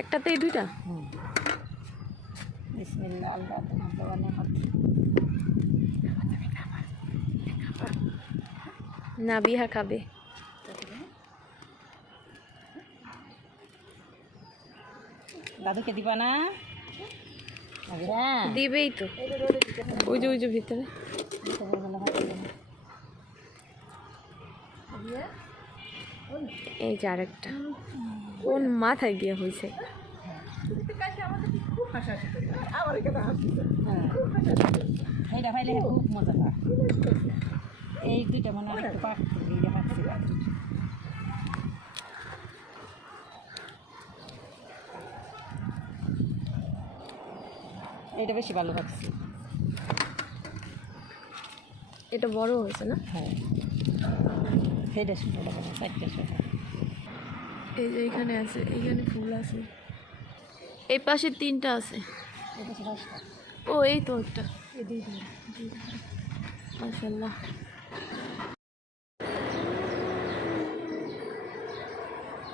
একটাতেই দুইটা। বিসমিল্লাহ, আল্লাহ তোমার দেওয়া নেয়ামত। না বিহা খাবে। দাদুকে দিবা না? হ্যাঁ দিবেই তো, ওই যে ভিতরে। এই যে আরেকটা কোন মাথায় গিয়ে হয়েছে। এইটা খাইলে খুব মজা পায়। এই দুইটা মনে হয় একটু পাক এইটা পাকছে। এইটা বেশি ভালো লাগছে। এটা বড় হয়েছে না? হ্যাঁ, সেইটা শুধু চারটে শোটা। এই যে এখানে আছে, এখানে ফুল আছে, এই পাশে তিনটা আছে। ও এই তো একটা, মাশাআল্লাহ।